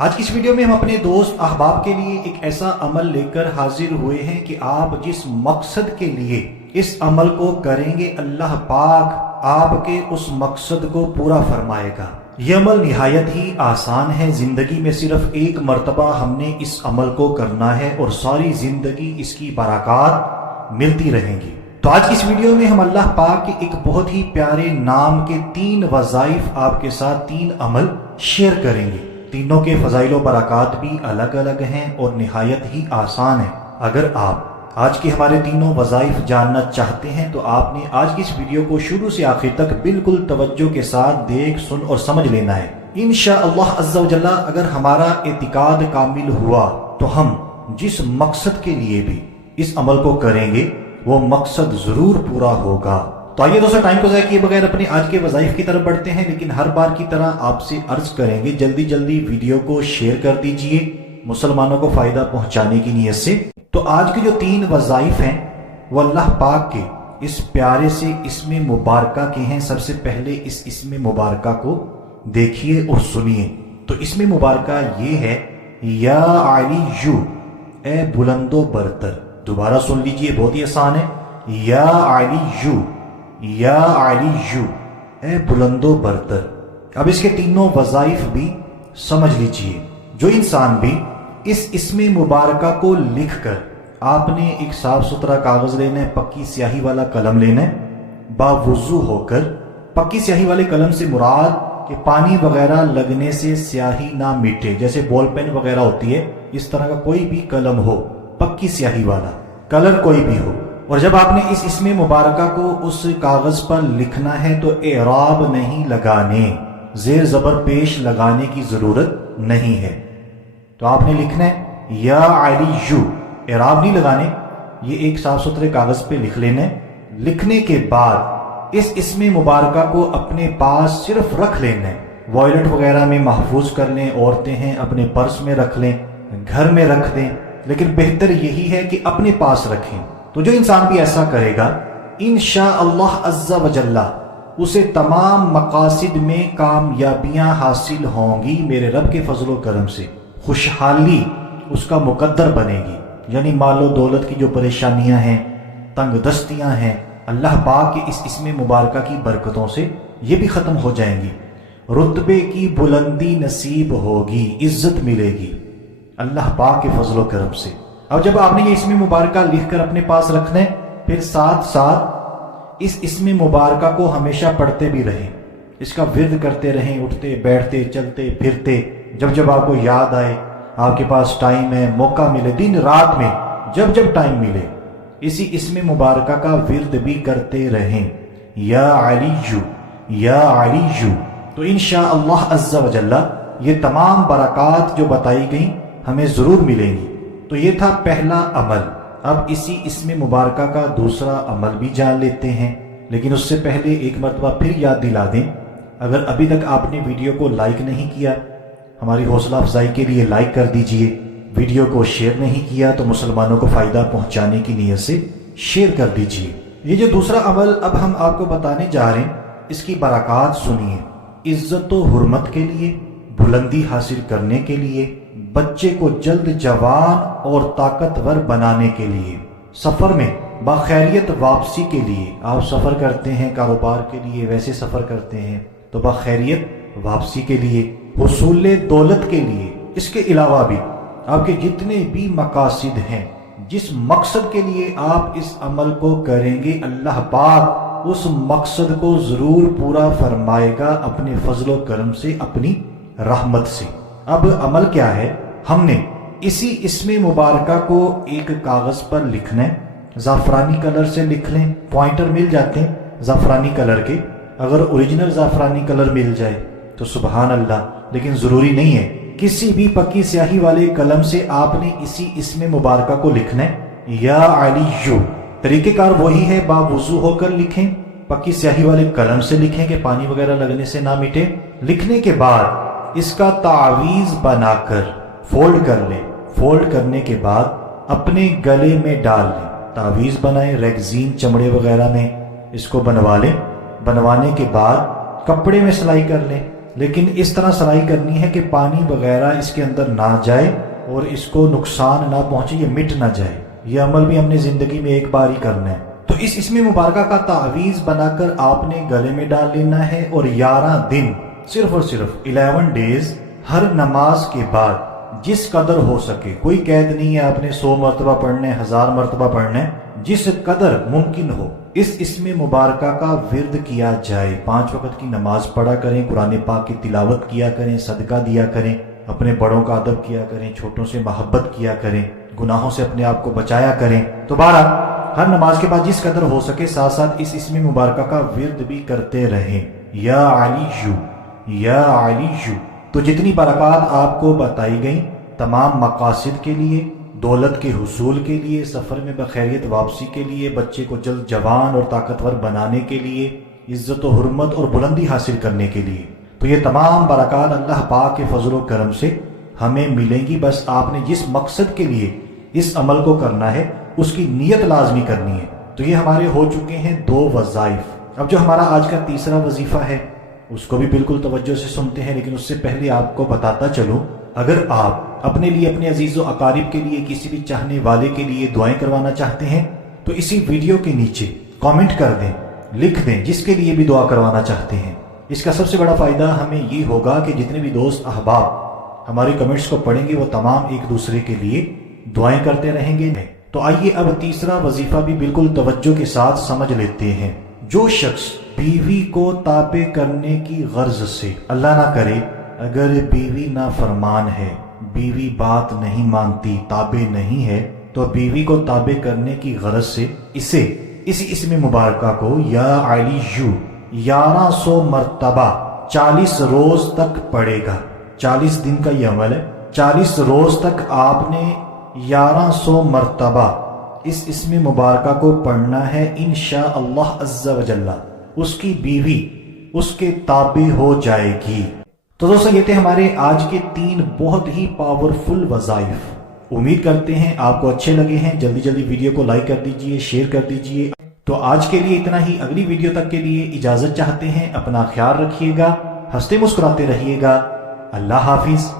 آج کی اس ویڈیو میں ہم اپنے دوست احباب کے لیے ایک ایسا عمل لے کر حاضر ہوئے ہیں کہ آپ جس مقصد کے لیے اس عمل کو کریں گے اللہ پاک آپ کے اس مقصد کو پورا فرمائے گا۔ یہ عمل نہایت ہی آسان ہے، زندگی میں صرف ایک مرتبہ ہم نے اس عمل کو کرنا ہے اور ساری زندگی اس کی برکات ملتی رہیں گی۔ تو آج کی اس ویڈیو میں ہم اللہ پاک کے ایک بہت ہی پیارے نام کے 3 وظائف آپ کے ساتھ 3 عمل شیئر کریں گے۔ تینوں کے فضائل و برکات بھی الگ الگ ہیں اور نہایت ہی آسان ہیں۔ اگر آپ آج کے ہمارے تینوں وظائف جاننا چاہتے ہیں تو آپ نے آج کی اس ویڈیو کو شروع سے آخر تک بالکل توجہ کے ساتھ دیکھ سن اور سمجھ لینا ہے۔ انشاءاللہ عز و جل اگر ہمارا اعتقاد کامل ہوا تو ہم جس مقصد کے لیے بھی اس عمل کو کریں گے وہ مقصد ضرور پورا ہوگا۔ تو آئیے دوستو ٹائم کو ضائع کیے بغیر اپنے آج کے وظائف کی طرف بڑھتے ہیں، لیکن ہر بار کی طرح آپ سے عرض کریں گے جلدی جلدی ویڈیو کو شیئر کر دیجئے مسلمانوں کو فائدہ پہنچانے کی نیت سے۔ تو آج کے جو 3 وظائف ہیں وہ اللہ پاک کے اس پیارے سے اسم مبارکہ کے ہیں۔ سب سے پہلے اس اسم مبارکہ کو دیکھیے اور سنیے۔ تو اسم مبارکہ یہ ہے یا علی، اے بلند و برتر۔ دوبارہ سن لیجئے، بہت ہی آسان ہے۔ یا علی، یا علی، اے بلند و برتر۔ اب اس کے تینوں وظائف بھی سمجھ لیجئے۔ جو انسان بھی اس اسم مبارکہ کو لکھ کر آپ نے ایک صاف ستھرا کاغذ لینا ہے، پکی سیاہی والا قلم لینا ہے، باوضو ہو کر، پکی سیاہی والے قلم سے مراد کہ پانی وغیرہ لگنے سے سیاہی نہ مٹے، جیسے بال پین وغیرہ ہوتی ہے اس طرح کا کوئی بھی قلم ہو، پکی سیاہی والا کلر کوئی بھی ہو۔ اور جب آپ نے اس اسم مبارکہ کو اس کاغذ پر لکھنا ہے تو اعراب نہیں لگانے، زیر زبر پیش لگانے کی ضرورت نہیں ہے۔ تو آپ نے لکھنا ہے یا علی، اعراب نہیں لگانے، یہ ایک صاف ستھرے کاغذ پہ لکھ لینا ہے۔ لکھنے کے بعد اس اسم مبارکہ کو اپنے پاس صرف رکھ لینا ہے، وائلٹ وغیرہ میں محفوظ کر لیں، عورتیں ہیں اپنے پرس میں رکھ لیں، گھر میں رکھ دیں، لیکن بہتر یہی ہے کہ اپنے پاس رکھیں۔ تو جو انسان بھی ایسا کرے گا انشاءاللہ عز و جل اسے تمام مقاصد میں کامیابیاں حاصل ہوں گی میرے رب کے فضل و کرم سے۔ خوشحالی اس کا مقدر بنے گی، یعنی مال و دولت کی جو پریشانیاں ہیں، تنگ دستیاں ہیں، اللہ پاک کے اس اسم مبارکہ کی برکتوں سے یہ بھی ختم ہو جائیں گی۔ رتبے کی بلندی نصیب ہوگی، عزت ملے گی اللہ پاک کے فضل و کرم سے۔ اب جب آپ نے یہ اسم مبارکہ لکھ کر اپنے پاس رکھنا ہے، پھر ساتھ ساتھ اس اسم مبارکہ کو ہمیشہ پڑھتے بھی رہیں، اس کا ورد کرتے رہیں، اٹھتے بیٹھتے چلتے پھرتے، جب جب آپ کو یاد آئے، آپ کے پاس ٹائم ہے، موقع ملے، دن رات میں جب جب ٹائم ملے اسی اسم مبارکہ کا ورد بھی کرتے رہیں، یا علی، یا علی۔ تو انشاءاللہ عز و جل یہ تمام برکات جو بتائی گئیں ہمیں ضرور ملیں گی۔ تو یہ تھا پہلا عمل۔ اب اسی اسم مبارکہ کا دوسرا عمل بھی جان لیتے ہیں، لیکن اس سے پہلے ایک مرتبہ پھر یاد دلا دیں، اگر ابھی تک آپ نے ویڈیو کو لائک نہیں کیا، ہماری حوصلہ افزائی کے لیے لائک کر دیجئے۔ ویڈیو کو شیئر نہیں کیا تو مسلمانوں کو فائدہ پہنچانے کی نیت سے شیئر کر دیجئے۔ یہ جو دوسرا عمل اب ہم آپ کو بتانے جا رہے ہیں، اس کی برکات سنیے۔ عزت و حرمت کے لیے، بلندی حاصل کرنے کے لیے، بچے کو جلد جوان اور طاقتور بنانے کے لیے، سفر میں بخیریت واپسی کے لیے، آپ سفر کرتے ہیں کاروبار کے لیے، ویسے سفر کرتے ہیں تو بخیریت واپسی کے لیے، حصول دولت کے لیے، اس کے علاوہ بھی آپ کے جتنے بھی مقاصد ہیں، جس مقصد کے لیے آپ اس عمل کو کریں گے اللہ پاک اس مقصد کو ضرور پورا فرمائے گا اپنے فضل و کرم سے، اپنی رحمت سے۔ اب عمل کیا ہے؟ ہم نے اسی اسم مبارکہ کو ایک کاغذ پر لکھنا ہے، زعفرانی کلر سے لکھ لیں، پوائنٹر مل جاتے ہیں زعفرانی کلر کے، اگر اوریجنل زعفرانی کلر مل جائے تو سبحان اللہ، لیکن ضروری نہیں ہے۔ کسی بھی پکی سیاہی والے قلم سے آپ نے اسی اسم مبارکہ کو لکھنا ہے، یا علی۔ طریقہ کار وہی ہے، باوضو ہو کر لکھیں، پکی سیاہی والے قلم سے لکھیں کہ پانی وغیرہ لگنے سے نہ مٹے۔ لکھنے کے بعد اس کا تعویذ بنا کر فولڈ کر لیں، فولڈ کرنے کے بعد اپنے گلے میں ڈال لیں۔ تعویذ بنائیں، ریگزین چمڑے وغیرہ میں اس کو بنوا لیں۔ بنوانے کے بعد کپڑے میں سلائی کر لیں، لیکن اس طرح سرائی کرنی ہے کہ پانی وغیرہ اس کے اندر نہ جائے اور اس کو نقصان نہ پہنچے، یہ مٹ نہ جائے۔ یہ عمل بھی ہم نے زندگی میں ایک بار ہی کرنا ہے۔ تو اس اسم مبارکہ کا تعویذ بنا کر آپ نے گلے میں ڈال لینا ہے، اور 11 دن صرف اور صرف 11 ڈیز ہر نماز کے بعد جس قدر ہو سکے، کوئی قید نہیں ہے آپ نے 100 مرتبہ پڑھنا ہے، 1000 مرتبہ پڑھنا ہے، جس قدر ممکن ہو اس اسم مبارکہ کا ورد کیا جائے۔ 5 وقت کی نماز پڑھا کریں، قرآن پاک کی تلاوت کیا کریں، صدقہ دیا کریں، اپنے بڑوں کا ادب کیا کریں، چھوٹوں سے محبت کیا کریں، گناہوں سے اپنے آپ کو بچایا کریں۔ تو بہرحال ہر نماز کے بعد جس قدر ہو سکے ساتھ ساتھ اس اسم مبارکہ کا ورد بھی کرتے رہیں، یا علی یا علی۔ تو جتنی برکات آپ کو بتائی گئیں تمام مقاصد کے لیے، دولت کے حصول کے لیے، سفر میں بخیریت واپسی کے لیے، بچے کو جلد جوان اور طاقتور بنانے کے لیے، عزت و حرمت اور بلندی حاصل کرنے کے لیے، تو یہ تمام برکات اللہ پاک کے فضل و کرم سے ہمیں ملیں گی۔ بس آپ نے جس مقصد کے لیے اس عمل کو کرنا ہے اس کی نیت لازمی کرنی ہے۔ تو یہ ہمارے ہو چکے ہیں 2 وظائف۔ اب جو ہمارا آج کا تیسرا وظیفہ ہے اس کو بھی بالکل توجہ سے سنتے ہیں، لیکن اس سے پہلے آپ کو بتاتا چلوں، اگر آپ اپنے لیے، اپنے عزیز و اقارب کے لیے، کسی بھی چاہنے والے کے لیے دعائیں کروانا چاہتے ہیں تو اسی ویڈیو کے نیچے کامنٹ کر دیں، لکھ دیں جس کے لیے بھی دعا کروانا چاہتے ہیں۔ اس کا سب سے بڑا فائدہ ہمیں یہ ہوگا کہ جتنے بھی دوست احباب ہماری کمنٹس کو پڑھیں گے وہ تمام ایک دوسرے کے لیے دعائیں کرتے رہیں گے۔ تو آئیے اب تیسرا وظیفہ بھی بالکل توجہ کے ساتھ سمجھ لیتے ہیں۔ جو شخص بیوی کو تابع کرنے کی غرض سے، اللہ نہ کرے اگر بیوی نافرمان ہے، بیوی بات نہیں مانتی، تابع نہیں ہے، تو بیوی کو تابع کرنے کی غرض سے اسی اسم مبارکہ کو یا علی 1100 مرتبہ 40 روز تک پڑھے گا۔ 40 دن کا یہ عمل ہے، 40 روز تک آپ نے 1100 مرتبہ اس اسم مبارکہ کو پڑھنا ہے۔ انشاءاللہ عز و جل اس کی بیوی اس کے تابع ہو جائے گی۔ تو دوستو یہ تھے ہمارے آج کے 3 بہت ہی پاورفل وظائف۔ امید کرتے ہیں آپ کو اچھے لگے ہیں۔ جلدی جلدی ویڈیو کو لائک کر دیجئے، شیئر کر دیجئے۔ تو آج کے لیے اتنا ہی، اگلی ویڈیو تک کے لیے اجازت چاہتے ہیں۔ اپنا خیال رکھیے گا، ہنستے مسکراتے رہیے گا۔ اللہ حافظ۔